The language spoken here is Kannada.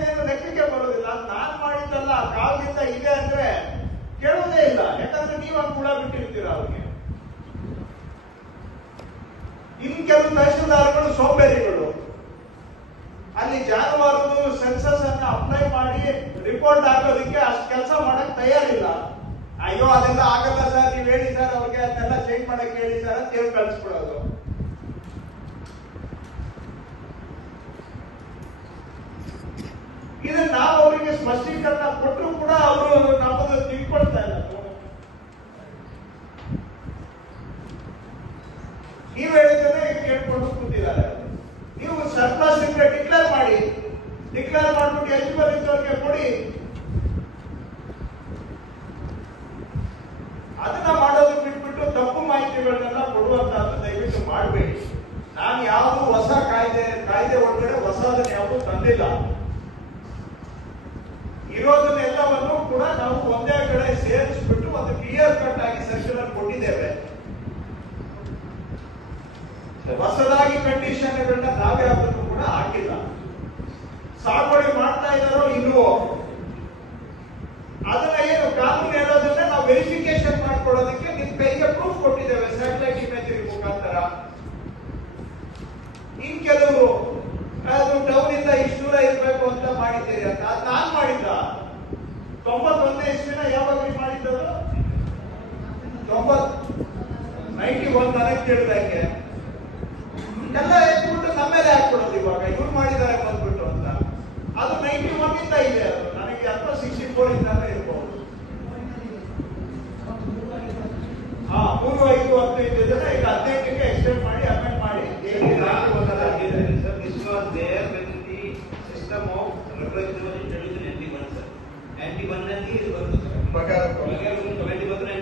ಮಾಡಿದ್ದೇನು ಲೆಕ್ಕಕ್ಕೆ ಬರೋದಿಲ್ಲ ನಾನ್ ಮಾಡಿದ್ದಲ್ಲ ಕಾಲದಿಂದ ಇದೆ ಅಂದ್ರೆ ಕೇಳೋದೇ ಇಲ್ಲ. ಯಾಕಂದ್ರೆ ನೀವು ಕೂಡ ಬಿಟ್ಟಿರ್ತೀರ ಅವ್ರಿಗೆ. ಇನ್ ಕೆಲವು ತಹಶೀಲ್ದಾರ್ಗಳು, ಸೋಂಬೇರಿಗಳು, ಅಲ್ಲಿ ಜಾನುವಾರು ಸೆನ್ಸಸ್ ಅನ್ನ ಅಪ್ಲೈ ಮಾಡಿ ರಿಪೋರ್ಟ್ ಹಾಕೋದಕ್ಕೆ ಅಷ್ಟು ಕೆಲಸ ಮಾಡಕ್ ತಯಾರಿಲ್ಲ. ಅಯ್ಯೋ, ಅದೆಲ್ಲ ಆಗಲ್ಲ ಸರ್, ನೀವ್ ಹೇಳಿ ಸರ್ ಅವ್ರಿಗೆ ಅದನ್ನೆಲ್ಲ ಚೇಂಜ್ ಮಾಡಕ್ ಹೇಳಿ ಸರ್ ಅಂತ ಹೇಳಿ ಕಳ್ಸ್ಬಿಡೋದು. ಇದನ್ನ ನಾವು ಅವರಿಗೆ ಸ್ಪಷ್ಟೀಕರಣ ಕೊಟ್ಟರು ಕೂಡ ಅವರು ನಮ್ಮದು ತಿಳ್ಕೊಳ್ತಾ ಇಲ್ಲ. ನೀವು ಹೇಳಿದ್ರೆ ಕೇಳ್ಕೊಂಡು ಕೂತಿದ್ದಾರೆ. ನೀವು ಸರ್ಪ್ಲಸ್ ಇದ್ರೆ ಡಿಕ್ಲೇರ್ ಮಾಡಿ. ಡಿಕ್ಲೇರ್ ಮಾಡ್ಬಿಟ್ಟು ಎಷ್ಟು ಬರೀತವ್ರಿಗೆ ಕೊಡಿ. ಅದನ್ನ ಮಾಡೋದು ಬಿಟ್ಬಿಟ್ಟು ತಪ್ಪು ಮಾಹಿತಿಗಳನ್ನೆಲ್ಲ ಕೊಡುವಂತಹದ್ದು ದಯವಿಟ್ಟು ಮಾಡಬೇಡಿ. ನಾನು ಯಾವುದು ಹೊಸ ಕಾಯ್ದೆ ಕಾಯ್ದೆ ಒಳಗಡೆ ಹೊಸದನ್ನ ಯಾವುದು ತಂದಿಲ್ಲ. ಇರೋದನ್ನೆಲ್ಲವನ್ನು ಕೂಡ ನಾವು ಒಂದೇ ಕಡೆ ಸೇರಿಸ್ಬಿಟ್ಟು ಒಂದು ಕ್ಲಿಯರ್ ಕಟ್ ಆಗಿ ಸರ್ಕ್ಯುಲರ್ ಕೊಟ್ಟಿದ್ದೇವೆ. ಹೊಸದಾಗಿ ಕಂಡೀಷನ್ಗಳನ್ನ ನಾವೇ ಅದನ್ನು ಕೂಡ ಹಾಕಿಲ್ಲ. ಸಾಗುವಳಿ ಮಾಡ್ತಾ ಇದ್ದಾರೋ ಇಲ್ವೋ? ಅದನ್ನ ಏನು ಕಾನೂನು ಹೇಳೋದನ್ನ ನಾವು ವೆರಿಫಿಕೇಶನ್ ಮಾಡ್ಕೊಳ್ಳೋದಕ್ಕೆ ನಿಮ್ ಕೈಗೆ ಪ್ರೂಫ್ ಕೊಟ್ಟಿದ್ದೇವೆ ಸ್ಯಾಟಲೈಟ್ ಇಮೇಜ್ ಮುಖಾಂತರ. ಇನ್ ಕೆಲವರು ಅದು ಟೌನ್ ಇಂದ ಇಷ್ಟು ದೂರ ಇರ್ಬೇಕು ಅಂತ ಮಾಡಿದ್ದೀರಿ ಅಂತ ಅದು ನಾನ್ ಮಾಡಿದ್ದ. ತೊಂಬತ್ತೊಂದನೇ ಇಸ್ವಿನ ಯಾವಾಗ ಮಾಡಿದ್ದದು? ತೊಂಬತ್ ನೈಂಟಿ ಒನ್ ನನಗೆ ಕೇಳಿದಾಗೆ. ಎಲ್ಲ ಎತ್ಬಿಟ್ಟು ನಮ್ಮ ಮೇಲೆ ಹಾಕ್ಬಿಡೋದು ಇವಾಗ. ಇವ್ರು ಮಾಡಿದ್ದಾರೆ ಬಂದ್ಬಿಟ್ಟು ಅಂತ. ಅದು ನೈಂಟಿ ಒನ್ ಇಂದ ಇದೆ ಅದು. ನನಗೆ ಅಥವಾ ಸಿಕ್ಸ್ಟಿ ಫೋರ್ ಇಂದ ಇರ್ಬೋದು. ಹಾ ಮೂರು ಐದು, ಹತ್ತು ಇದ್ದಿದ್ರೆ ಈಗ ಹದಿನೆಂಟಕ್ಕೆ Protozoan is reduced in anti-1 cell. Anti-1 cell is one cell. Bagaimana?